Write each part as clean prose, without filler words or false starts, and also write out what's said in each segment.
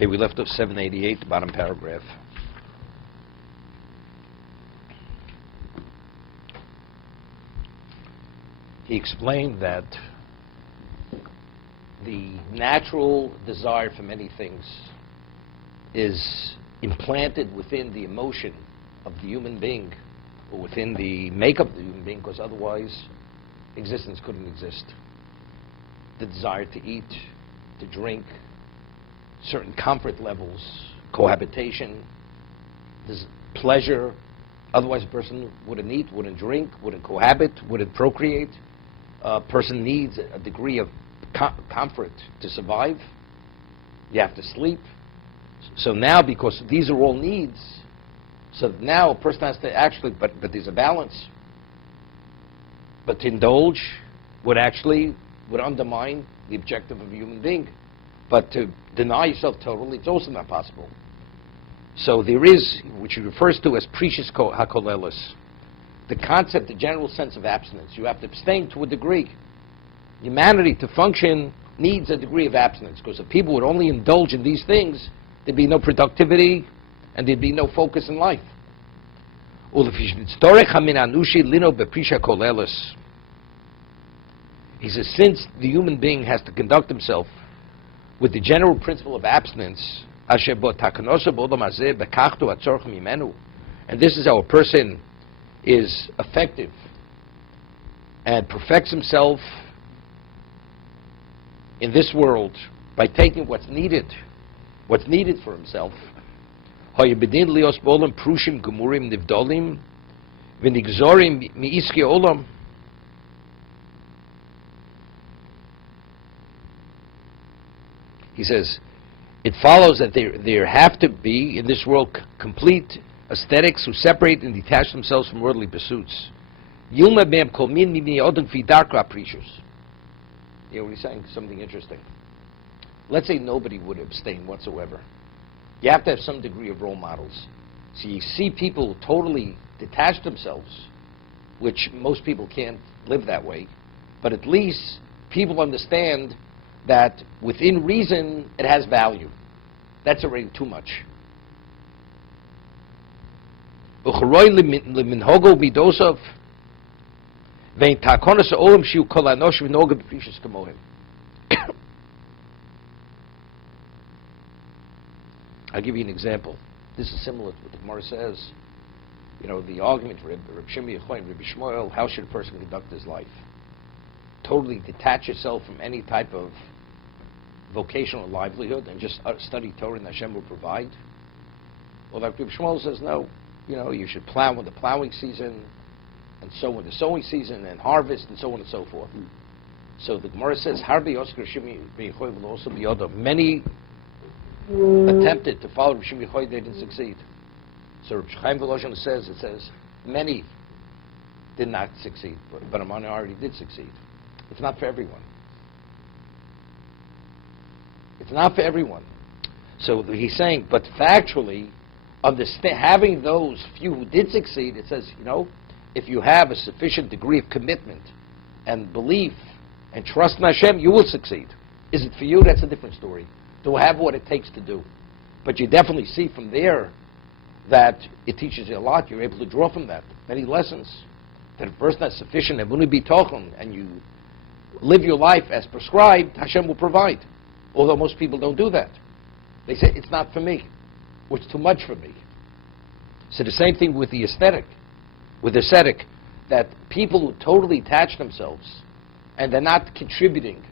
Okay, we left off 788, the bottom paragraph. He explained that the natural desire for many things is implanted within the emotion of the human being, or within the makeup of the human being, because otherwise existence couldn't exist. The desire to eat, to drink, certain comfort levels, cohabitation, this pleasure. Otherwise a person wouldn't eat, wouldn't drink, wouldn't cohabit, wouldn't procreate. A person needs a degree of comfort to survive. You have to sleep. So now, because these are all needs, so now a person has to actually, but there's a balance. But to indulge would undermine the objective of a human being. But to deny yourself totally, it's also not possible. So there is, which he refers to as precious hakolelis, the concept, the general sense of abstinence. You have to abstain to a degree. Humanity, to function, needs a degree of abstinence, because if people would only indulge in these things, there'd be no productivity and there'd be no focus in life. He says, since the human being has to conduct himself with the general principle of abstinence, and this is how a person is effective and perfects himself in this world by taking what's needed for himself. He says, it follows that there have to be in this world complete aesthetics who separate and detach themselves from worldly pursuits. You know what he's saying? Something interesting. Let's say nobody would abstain whatsoever. You have to have some degree of role models. So you see people totally detach themselves, which most people can't live that way, but at least people understand that within reason it has value. That's already too much. I'll give you an example. This is similar to what the Gemara says. You know, the argument for Rabbi Shimon and Rabbi Shmuel, how should a person conduct his life? Totally detach yourself from any type of vocational livelihood and just study Torah and Hashem will provide? Well, like Rabbi Shmuel says, no. You know, you should plow in the plowing season, and sow in the sowing season, and harvest, and so on and so forth. So the Gemara says, Harbi Oscar Shimi B'Yechoy will also be other. Many attempted to follow Rabbi Shimon Yechoy, they didn't succeed. So Rabbi Chaim Volozhin says, many did not succeed, but a minority did succeed. It's not for everyone. It's not for everyone. So he's saying, but factually, having those few who did succeed, it says, you know, if you have a sufficient degree of commitment and belief and trust in Hashem, you will succeed. Is it for you? That's a different story. To have what it takes to do. But you definitely see from there that it teaches you a lot. You're able to draw from that many lessons. That if a person has sufficient emunah bitochen and you live your life as prescribed, Hashem will provide. Although most people don't do that. They say, it's not for me. Or it's too much for me. So the same thing with the ascetic. With the ascetic, that people who totally attach themselves and they're not contributing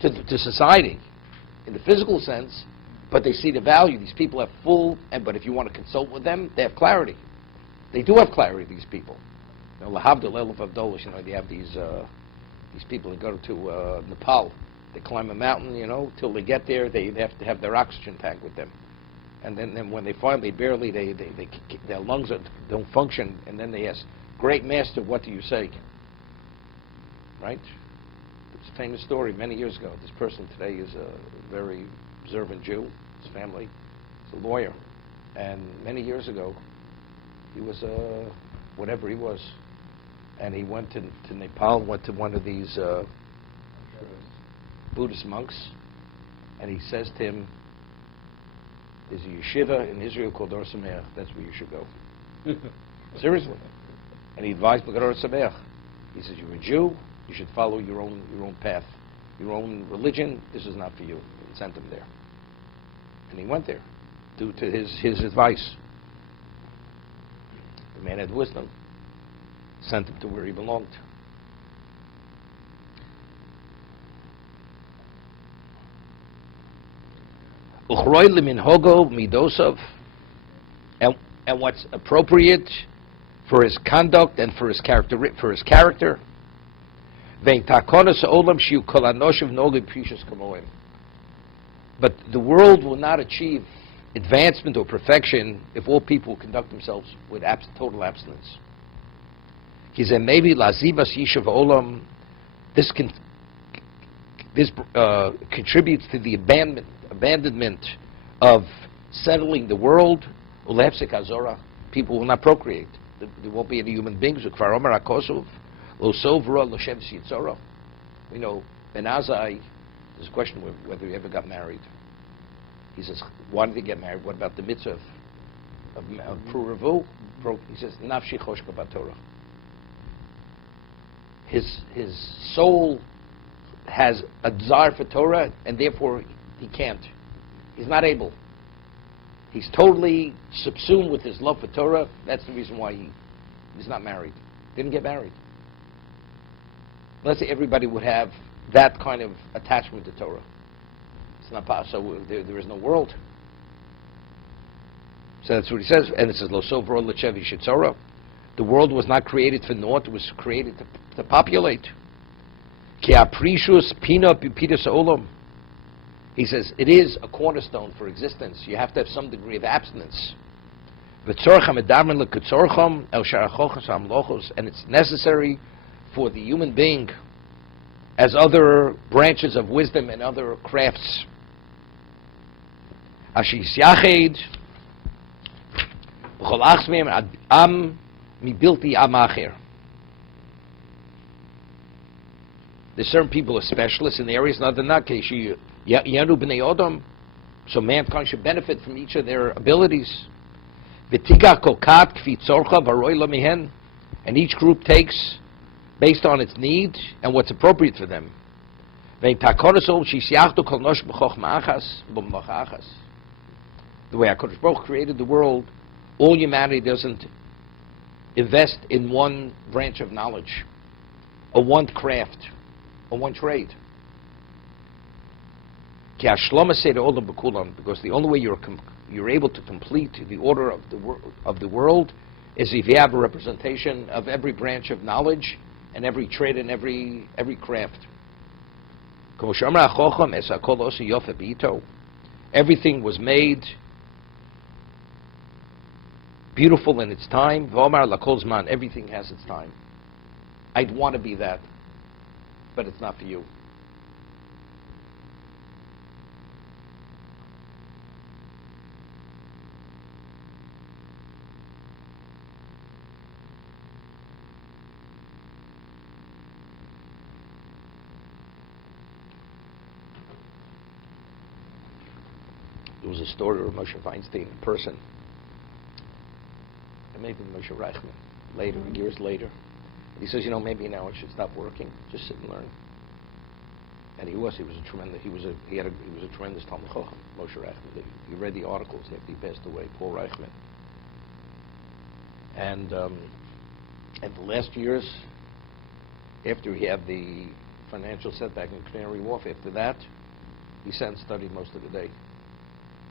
to society in the physical sense, but they see the value. These people have but if you want to consult with them, they have clarity. They do have clarity, these people. You know, lahavdil elef avdolos, you know, they have these people that go to Nepal. They climb a mountain, you know, till they get there, they have to have their oxygen tank with them. And then when they finally barely, their lungs don't function, and then they ask, great master, what do you say? Right? It's a famous story many years ago. This person today is a very observant Jew. His family is a lawyer. And many years ago, he was whatever he was. And he went to Nepal, went to one of these Buddhist monks, and he says to him, There's a yeshiva in Israel called Or Sameach. That's where you should go. Seriously. And he advised me to go to Or Sameach. He says, you're a Jew, you should follow your own path, your own religion. This is not for you. And sent him there. And he went there due to his advice. The man had wisdom. Sent him to where he belonged. And what's appropriate for his conduct and for his character. But the world will not achieve advancement or perfection if all people conduct themselves with total abstinence. He said, maybe lazibas yishav olam. This contributes to the abandonment of settling the world. Ulehepsik hazora. People will not procreate. There won't be any human beings. We know Ben Azai. There's a question whether he ever got married. He says, why did he get married? What about the mitzvah of Pru-Revu? He says, Nafshi choshka b'Torah. His soul has a desire for Torah, and therefore he can't. He's not able. He's totally subsumed with his love for Torah. That's the reason why he's not married. Didn't get married. Let's say everybody would have that kind of attachment to Torah. It's not possible. So there is no world. So that's what he says. And it says, Lo sovro l'chevi shetzora. The world was not created for naught. It was created to populate. Ki aprishus pina pipidas olam. He says, it is a cornerstone for existence. You have to have some degree of abstinence. And it's necessary for the human being as other branches of wisdom and other crafts. There's certain people are specialists in areas, not so mankind should benefit from each of their abilities. And each group takes based on its need and what's appropriate for them. The way HaKadosh Baruch created the world, all humanity doesn't invest in one branch of knowledge, or one craft, or one trade. Because the only way you're able to complete the order of the world is if you have a representation of every branch of knowledge and every trade and every craft. Everything was made beautiful in its time. Everything has its time. I'd want to be that, but it's not for you. There was a story of Moshe Feinstein in person, and maybe Moshe Reichman later, years later. He says, maybe now I should stop working, just sit and learn. And he was a tremendous Talmid Chacham, Moshe Reichman. He read the articles after he passed away, Paul Reichman. And the last years, after he had the financial setback in Canary Wharf, after that, he sat and studied most of the day.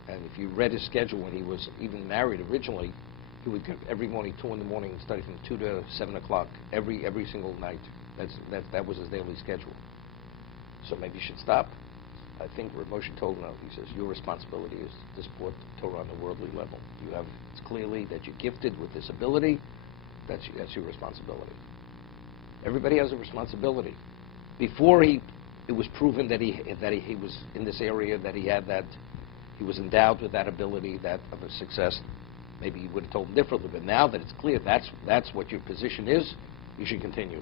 And if you read his schedule when he was even married originally, he would get every morning, 2 in the morning, and study from 2 to 7 o'clock every single night. That was his daily schedule. So maybe you should stop. I think what Moshe told him, he says, your responsibility is to support Torah on the worldly level. It's clearly that you're gifted with this ability. That's your responsibility. Everybody has a responsibility. Before it was proven that he was in this area, that he was endowed with that ability, that of a success. Maybe you would have told him differently, but now that it's clear that's what your position is, you should continue.